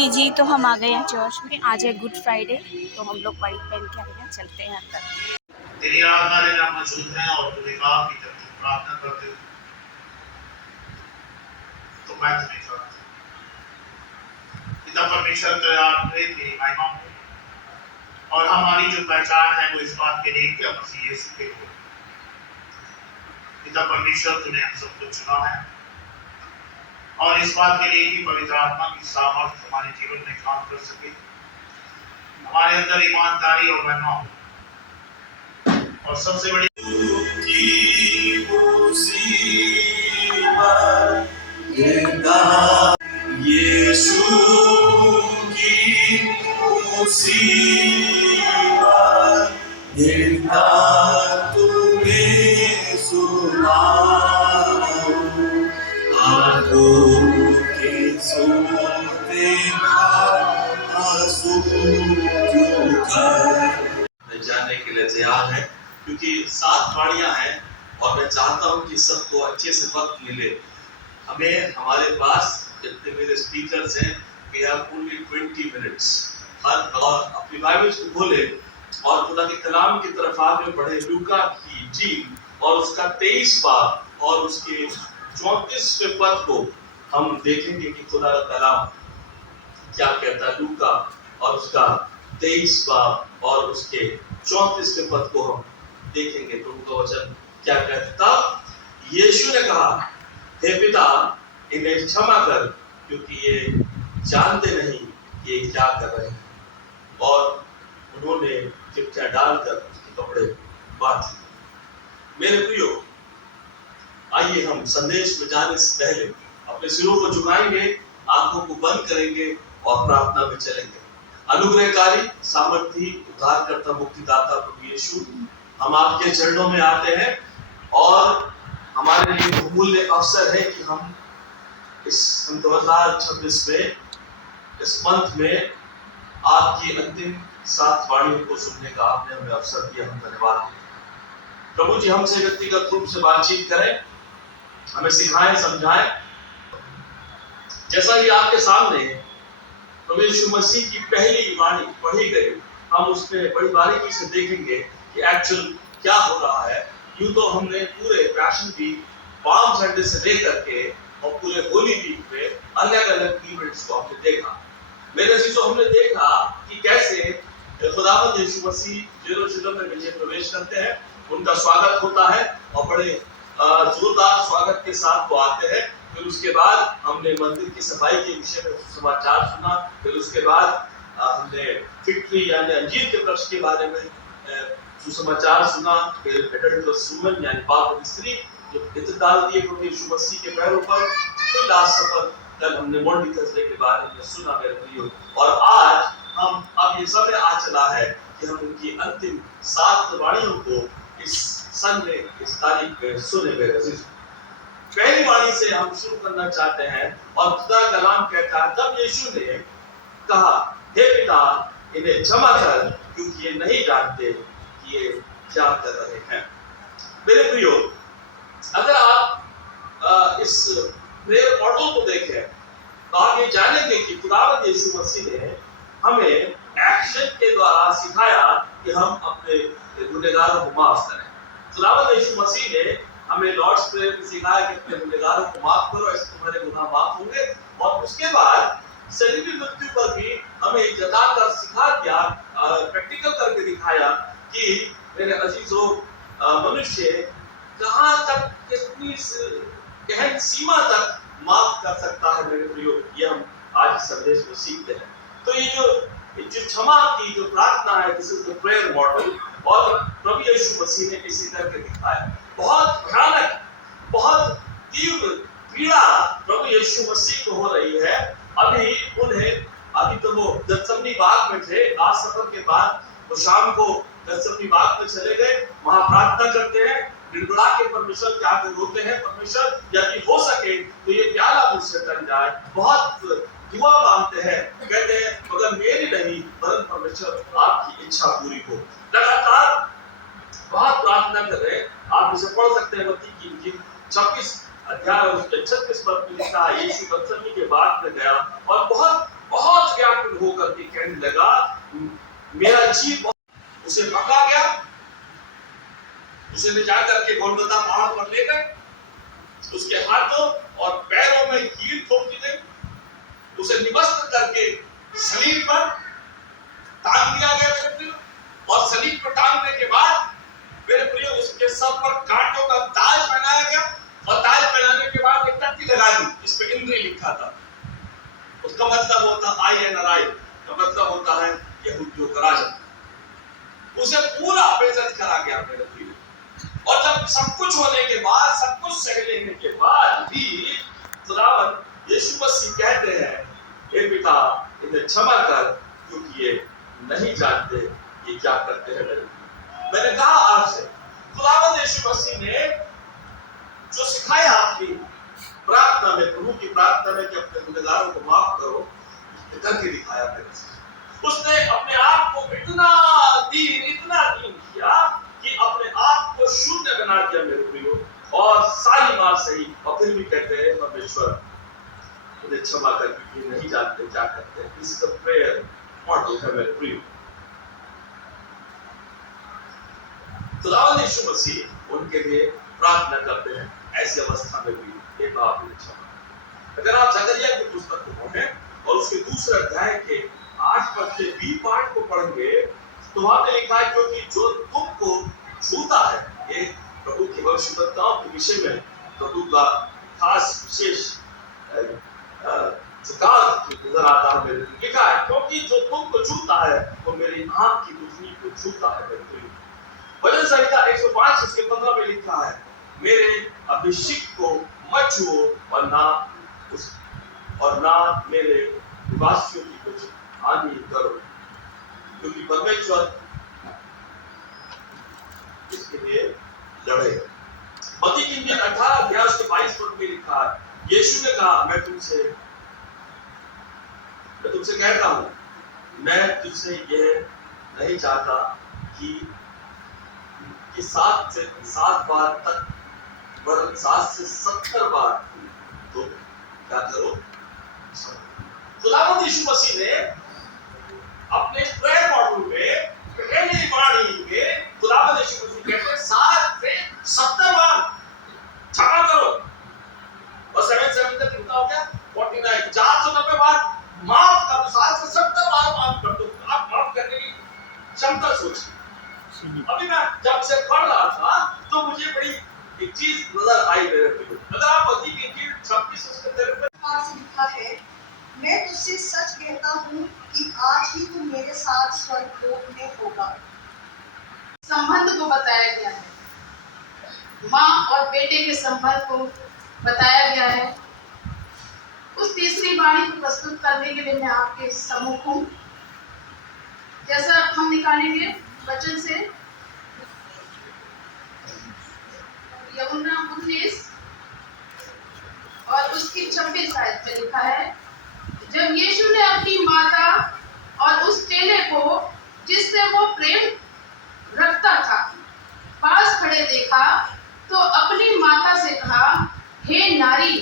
कि जी तो हम आ गए हैं चर्च में। आज है गुड फ्राइडे, तो हम लोग व्हाइट पहन के आए हैं, चलते हैं अंदर। तेरी आराधना लेना मौजूद है और तूने कहा कि जब तुम प्रार्थना करते हो तो मैं तुम्हें करता हूं। पिता परमेश्वर तेरा प्रेम की महिमा हो और हमारी जो पहचान है वो इस बात के लिए कि हम मसीह यीशु के हो। पिता परमेश्वर तूने हम सबको चुना है और इस बात के लिए कि पवित्र आत्मा की सामर्थ हमारे जीवन में काम कर सके, हमारे अंदर ईमानदारी और महिमा हो। और सबसे बड़ी यीशु की मुसीबत गिरता तुम्हें सुनाऊं, आंखों के सोते आंसू क्यों कर जाने के लिए तैयार है, क्योंकि 7 गाड़ियां हैं और मैं चाहता हूं कि सबको अच्छे से वक्त मिले। हमें हमारे पास जितने मेरे स्पीकर्स हैं, we have only 20 minutes। और अपनी बाइबल को खोले और खुदा के कलाम की तरफ आगे बढ़े। लूका की इंजील और उसका 23 बाब और उसके 34वें पद को हम देखेंगे कि खुदा का कलाम क्या कहता है। लूका और उसका 23 बाब और उसके 34वें पद को हम देखेंगे। प्रभु का वचन क्या कहता। यीशु ने कहा, हे पिता इन्हें क्षमा कर, क्योंकि ये जानते नहीं कि ये क्या कर रहे हैं। और उन्होंने चिट्ठियां डालकर उसके कपड़े बांट दिए। मेरे प्रियो, आइए हम संदेश में जाने से पहले अपने सिरों को झुकाएंगे, आंखों को बंद करेंगे और प्रार्थना में चलेंगे। अनुग्रहकारी, सामर्थी, उद्धारकर्ता, मुक्तिदाता प्रभु यीशु, हम आपके चरणों में आते हैं और हमारे लिए बहुमूल्य अवसर है कि हम इस 2026 में, इस मंथ में आपकी अंतिम 7 वाणियों को सुनने का आपने हमें अवसर दिया। हम धन्यवाद दें। प्रभु जी, हमसे व्यक्तिगत रूप से बातचीत करें, हमें सिखाएं, समझाएं। जैसा ही आपके सामने प्रभु यीशु मसीह की पहली वाणी पढ़ी गई, हम उसमें बड़ी बारीकी से देखेंगे कि एक्चुअल क्या हो रहा है। यूं तो हमने पूरे पैशन वीक, पाम संडे से लेकर के और पूरे होली वीक में अलग अलग इवेंट्स को हमने देखा। मेरे अजीजों, हमने देखा कि कैसे खुदावंद यीशु मसीह यरूशलेम में विजय प्रवेश करते हैं, उनका स्वागत होता है और बड़े जोरदार स्वागत के साथ वो आते हैं। फिर उसके बाद हमने मंदिर की सफाई के विषय में समाचार सुना। फिर उसके बाद हमने फिग ट्री यानी अंजीर के वृक्ष के बारे में सुसमाचार सुना। फिर सुमन यानी पाप स्त्री जो इत्र डाल दिए प्रभु यीशु मसीह के पैरों पर। फिर लास्ट सफर कल हमने मोंडी थर्सडे के बारे में सुना मेरे प्रियो। और आज हम अब ये समय आ चला है कि हम उनकी अंतिम 7 वाणियों को इस संडे, इस तारीख पे सुने मेरे अजीज। पहली वाणी से हम शुरू करना चाहते हैं और खुदा का कलाम कहता है, जब यीशु ने कहा, हे पिता इन्हें क्षमा कर, क्योंकि ये नहीं जानते कि ये क्या कर रहे हैं। मेरे प्रियो, अगर आप इस प्रेयर मॉडल को देखें तो आप ये जानेंगे कि खुदावंद यीशु मसीह ने हमें एक्शन के द्वारा सिखाया कि हम अपने गुनहगारों को माफ करें। खुदावंद यीशु मसीह ने हमें लॉर्ड्स प्रेयर में सिखाया कि अपने गुनहगारों को माफ करो, ऐसे तुम्हारे गुनाह माफ होंगे। और उसके बाद शरीर मृत्यु पर भी हमें जताकर सिखा दिया, प्रैक्टिकल करके दिखाया कि मेरे अजीजों, मनुष्य कहां तक, कितनी गहन सीमा तक माफ कर सकता है। मेरे प्रियो, ये हम आज संदेश में सीखते हैं। तो ये जो क्षमा की जो प्रार्थना है, this is the prayer model, और प्रभु यीशु मसीह ने इसी करके दिखाया। बहुत भयानक, बहुत तीव्र पीड़ा प्रभु यीशु मसीह को हो रही है। अभी तो वो गत्समनी बाग में थे। आज सफर के बाद वो शाम को गत्समनी बाग में चले गए, वहां प्रार्थना करते हैं, गिड़गिड़ा के परमेश्वर के आगे रोते हैं, परमेश्वर यदि हो सके तो ये प्याला मुझसे टल जाए। बहुत दुआ मांगते हैं, कहते हैं मगर मेरी नहीं वरन परमेश्वर आपकी इच्छा पूरी हो। लगातार बहुत प्रार्थना कर रहे हैं। आप इसे पढ़ सकते हैं मत्ती की इंजील 26 अध्याय और उसके 36 पद में लिखा है, यीशु गत्समनी के बाग में गया और बहुत बहुत व्याकुल होकर के कहने लगा, मेरा जीव उसे पकड़ा गया, उसे ले जाकर के गोलगोथा पहाड़ पर ले गए, उसके हाथों और पैरों में कील ठोक दी गई, उसे निवस्त्र करके सलीब पर टांग दिया गया मेरे प्रियो, और सलीब पर टांगने के बाद मेरे प्रियो उसके सर पर कांटों का ताज पहनाया गया, और ताज पहनाने के बाद एक टट्टी लगा दी, इस पे इंद्री लिखा था। उसका मतलब होता INRI का मतलब होता है यहूदियों का राजा। उसे पूरा बेइज्जत करा गया मेरे प्रियो। और जब सब कुछ होने के बाद, सब कुछ सह लेने के बाद भी खुदावंद यीशु मसीह कहते हैं, हे पिता इन्हें क्षमा कर, क्योंकि ये नहीं जानते ये क्या करते हैं मेरे प्रियो। मैंने कहा आपसे, खुदावंद यीशु मसीह ने जो सिखाया अपनी प्रार्थना में, प्रभु की प्रार्थना में कि अपने गुनहगारों को माफ करो, करके दिखाया मेरे से। उसने अपने आप को इतना दीन किया कि अपने आप को शून्य बना दिया मेरे प्रियो, और सारी बात सही, और फिर भी कहते हैं परमेश्वर उन्हें क्षमा कर, क्योंकि नहीं जानते क्या करते हैं। This is the prayer model है मेरे प्रियो। खुदावंद यीशु मसीह उनके लिए प्रार्थना करते हैं ऐसी अवस्था में भी, हे बाप रे क्षमा। अगर आप जकरिया की पुस्तक को पढ़ें और उसके दूसरे अध्याय के 8 पद के B पार्ट को पढ़ेंगे, तो वहां पे लिखा है, क्योंकि जो तुमको छूता है, ये प्रभु की भविष्यवक्ताओं के विषय में प्रभु का खास विशेष झुकाव नजर आता है मेरे। लिखा है, क्योंकि जो तुमको छूता है वो मेरी आंख की रोशनी को छूता है मेरे। भजन संहिता 105 उसके 15 में लिखा है, मेरे अभिषेक को मत छुओ और ना मेरे निवासियों की कुछ हानि करो, क्योंकि परमेश्वर इसके लिए लड़े। मत्ती की इंजील 18 अध्याय उसके 22 पद में लिखा है, यीशु ने कहा, मैं तुमसे कहता हूं, मैं तुझसे यह नहीं चाहता कि 7 बार तक, वरन 7 से 70 बार तो क्या करो। खुदावंद यीशु मसीह ने अपने प्रेयर मॉडल में पहली वाणी में खुदावंद यीशु मसीह कहते हैं 7 से 70 बार क्षमा करो, और 7 तक कितना हो गया 49, 490 बार माफ करो, 7 से 70 बार माफ कर दो। आप माफ करने की क्षमता सोचिए। अभी मैं जब से पढ़ रहा था तो मुझे बड़ी एक चीज नजर आई मेरे को। अगर आप मत्ती की इंजील 26 उसके 53 पास लिखा है, मैं तुझसे सच कहता हूँ कि आज ही तुम मेरे साथ स्वर्गलोक में होगा। संबंध को बताया गया है, माँ और बेटे के संबंध को बताया गया है। उस तीसरी वाणी को प्रस्तुत करने के लिए मैं आपके सम्मुख हूँ। जैसा हम निकालेंगे वचन से यूहन्ना 19 और उसकी 26 आयत में लिखा है, जब यीशु ने अपनी माता और उस चेले को जिससे वो प्रेम रखता था पास खड़े देखा, तो अपनी माता से कहा, हे नारी,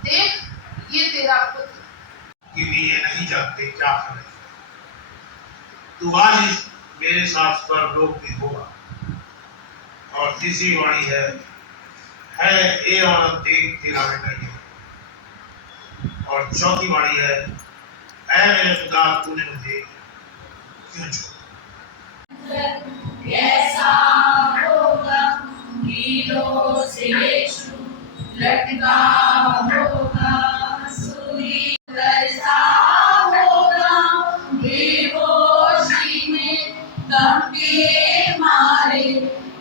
देख ये तेरा पुत्र। कि वे ये नहीं जानते क्या करें। तू आज मेरे साथ स्वर्गलोक में होगा। और तीसरी वाणी है ए औरत देख तेरा बेटा ये। और चौथी वाणी है, ऐ मेरे खुदा तूने मुझे क्यों छोड़ा। कैसा होगा कीलों से यीशु लटका होगा, सूली कैसा होगा बेहोशी में दम के मारे,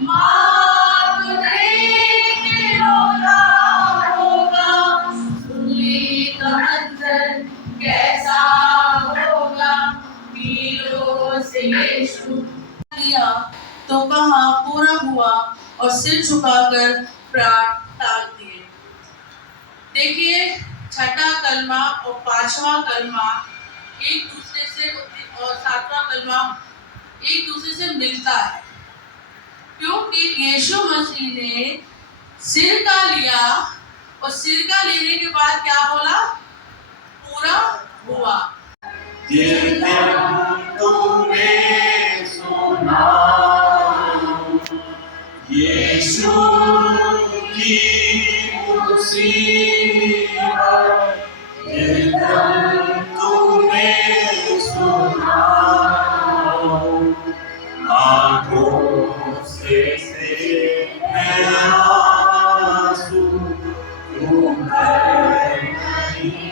मार के रोता होगा, सूली का मंजर कैसा होगा कीलों से यीशु लिया तो कहा पूरा हुआ, और सिर झुकाकर प्राण त्याग दिए। देखिए, छठा कलमा और 5वां कलमा एक दूसरे से और 7वां कलमा एक दूसरे से मिलता है, क्योंकि यीशु मसीह ने सिर का लिया और सिर का लेने के बाद क्या बोला, पूरा हुआ। जिस दिन तूने सुना यीशु की मुसीबत, जिस दिन तूने सुना आंखों से मेरा आंसू तू भर नहीं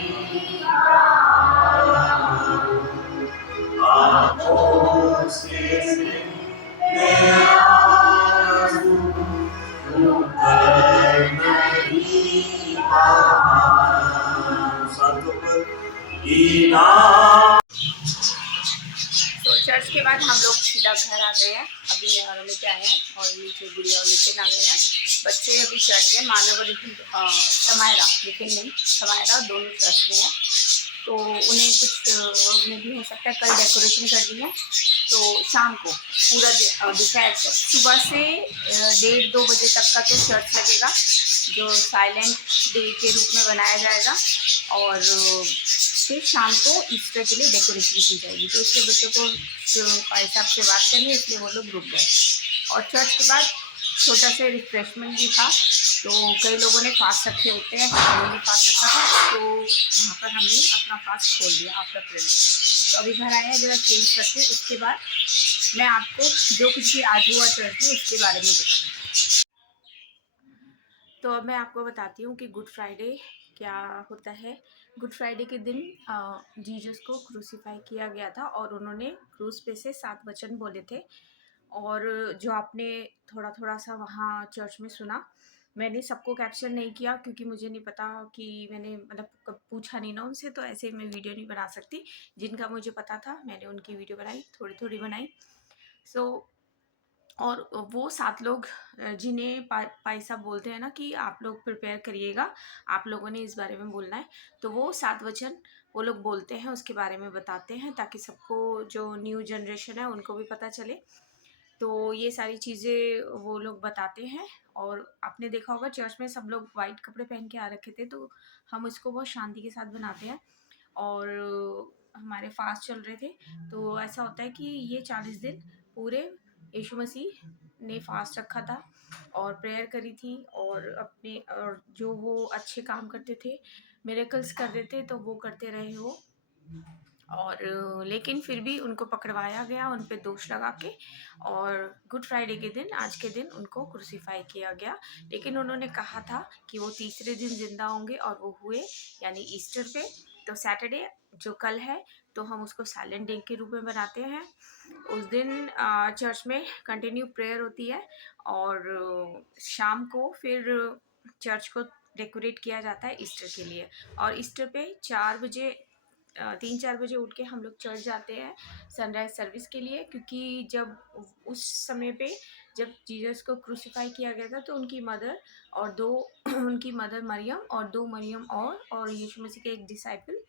आंखों से मेरा आंसू तू भर नहीं सातों पर इनाम। तो चर्च के बाद हम लोग सीधा घर आ गए हैं। अभी मैं और लेके आए हैं और नीचे गुड़िया और लेके आ गए हैं। बच्चे अभी चर्च में मानव और समायरा, लेकिन नहीं समायरा दोनों चर्च में हैं। तो उन्हें कुछ में भी हो सकता है कल डेकोरेशन कर दी है। तो शाम को पूरा दोपहर तक सुबह से 1:30-2 बजे तक का तो चर्च लगेगा, जो साइलेंट डे के रूप में बनाया जाएगा। और फिर शाम को ईस्टर के लिए डेकोरेशन की जाएगी। तो इसलिए बच्चों को भाई साहब से बात करनी है, इसलिए वो लोग रुक गए। और चर्च के बाद छोटा सा रिफ्रेशमेंट भी था। तो कई लोगों ने फास्ट रखे होते हैं, मैंने फास्ट रखा था, तो वहाँ पर हमने अपना फास्ट खोल दिया आफ्टर प्रेयर। तो अभी घर आए हैं, जरा चेंज करके उसके बाद मैं आपको जो कुछ भी आज हुआ चर्च में उसके बारे में बताऊँगी। तो अब मैं आपको बताती हूँ कि गुड फ्राइडे क्या होता है। गुड फ्राइडे के दिन जीसस को क्रूसीफाई किया गया था और उन्होंने क्रूस पे से 7 वचन बोले थे। और जो आपने थोड़ा थोड़ा सा वहाँ चर्च में सुना, मैंने सबको कैप्चर नहीं किया क्योंकि मुझे नहीं पता कि मैंने मतलब पूछा नहीं ना उनसे, तो ऐसे मैं वीडियो नहीं बना सकती। जिनका मुझे पता था मैंने उनकी वीडियो बनाई, थोड़ी थोड़ी बनाई। और वो 7 लोग जिन्हें भाई साहब बोलते हैं ना कि आप लोग प्रिपेयर करिएगा, आप लोगों ने इस बारे में बोलना है। तो वो 7 वचन वो लोग बोलते हैं, उसके बारे में बताते हैं ताकि सबको जो न्यू जनरेशन है उनको भी पता चले। तो ये सारी चीज़ें वो लोग बताते हैं। और आपने देखा होगा चर्च में सब लोग वाइट कपड़े पहन के आ रखे थे, तो हम इसको बहुत शांति के साथ बनाते हैं। और हमारे फास्ट चल रहे थे, तो ऐसा होता है कि ये 40 दिन पूरे यीशु मसीह ने फास्ट रखा था और प्रेयर करी थी। और अपने और जो वो अच्छे काम करते थे, मिरेकल्स करते थे, तो वो करते रहे वो। और लेकिन फिर भी उनको पकड़वाया गया, उन पे दोष लगा के, और गुड फ्राइडे के दिन, आज के दिन, उनको क्रूसीफाई किया गया। लेकिन उन्होंने कहा था कि वो तीसरे दिन जिंदा होंगे, और वो हुए, यानी ईस्टर पे। तो सैटरडे जो कल है, तो हम उसको साइलेंट डे के रूप में बनाते हैं। उस दिन चर्च में कंटिन्यू प्रेयर होती है और शाम को फिर चर्च को डेकोरेट किया जाता है ईस्टर के लिए। और ईस्टर पे 3-4 बजे उठ के हम लोग चर्च जाते हैं सनराइज सर्विस के लिए, क्योंकि जब उस समय पे जब जीसस को क्रूसीफाई किया गया था, तो उनकी मदर और उनकी मदर मरियम और 2 मरियम और यीशु मसीह के एक डिसाइपल,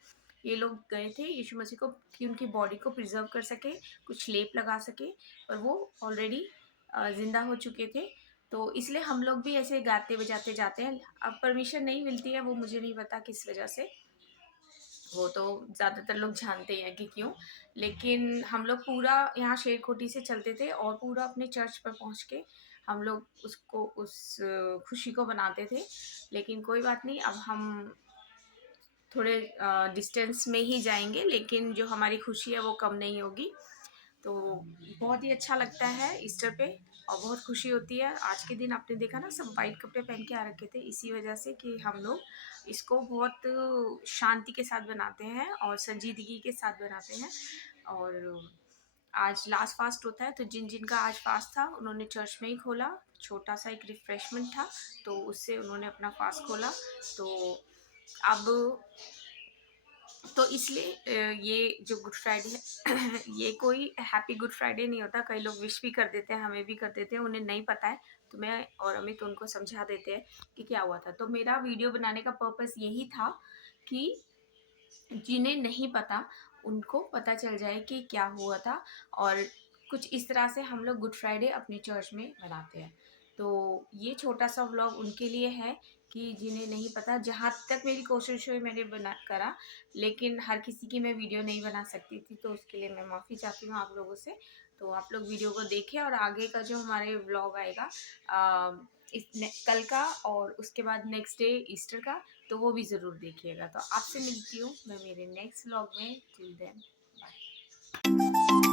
ये लोग गए थे यीशु मसीह को कि उनकी बॉडी को प्रिजर्व कर सके, कुछ लेप लगा सके, पर वो ऑलरेडी ज़िंदा हो चुके थे। तो इसलिए हम लोग भी ऐसे गाते बजाते जाते हैं। अब परमिशन नहीं मिलती है, वो मुझे नहीं पता किस वजह से, वो तो ज़्यादातर लोग जानते हैं कि क्यों। लेकिन हम लोग पूरा यहाँ शेरकोटी से चलते थे और पूरा अपने चर्च पर पहुँच के हम लोग उसको उस खुशी को बनाते थे। लेकिन कोई बात नहीं, अब हम थोड़े डिस्टेंस में ही जाएंगे, लेकिन जो हमारी खुशी है वो कम नहीं होगी। तो बहुत ही अच्छा लगता है ईस्टर पे और बहुत खुशी होती है। आज के दिन आपने देखा ना, सब वाइट कपड़े पहन के आ रखे थे, इसी वजह से कि हम लोग इसको बहुत शांति के साथ बनाते हैं और संजीदगी के साथ बनाते हैं। और आज लास्ट फास्ट होता है, तो जिन जिन का आज फास्ट था उन्होंने चर्च में ही खोला, छोटा सा एक रिफ्रेशमेंट था, तो उससे उन्होंने अपना फास्ट खोला। तो अब तो इसलिए ये जो गुड फ्राइडे है ये कोई हैप्पी गुड फ्राइडे नहीं होता। कई लोग विश भी कर देते हैं, हमें भी कर देते हैं, उन्हें नहीं पता है, तो मैं और अमित उनको समझा देते हैं कि क्या हुआ था। तो मेरा वीडियो बनाने का पर्पस यही था कि जिन्हें नहीं पता उनको पता चल जाए कि क्या हुआ था। और कुछ इस तरह से हम लोग गुड फ्राइडे अपनी चर्च में मनाते हैं। तो ये छोटा सा व्लॉग उनके लिए है कि जिन्हें नहीं पता। जहाँ तक मेरी कोशिश हुई मैंने करा, लेकिन हर किसी की मैं वीडियो नहीं बना सकती थी, तो उसके लिए मैं माफ़ी चाहती हूँ आप लोगों से। तो आप लोग वीडियो को देखें और आगे का जो हमारे व्लॉग आएगा कल का और उसके बाद नेक्स्ट डे ईस्टर का, तो वो भी ज़रूर देखिएगा। तो आपसे मिलती हूँ मैं मेरे नेक्स्ट व्लॉग में। Till then bye.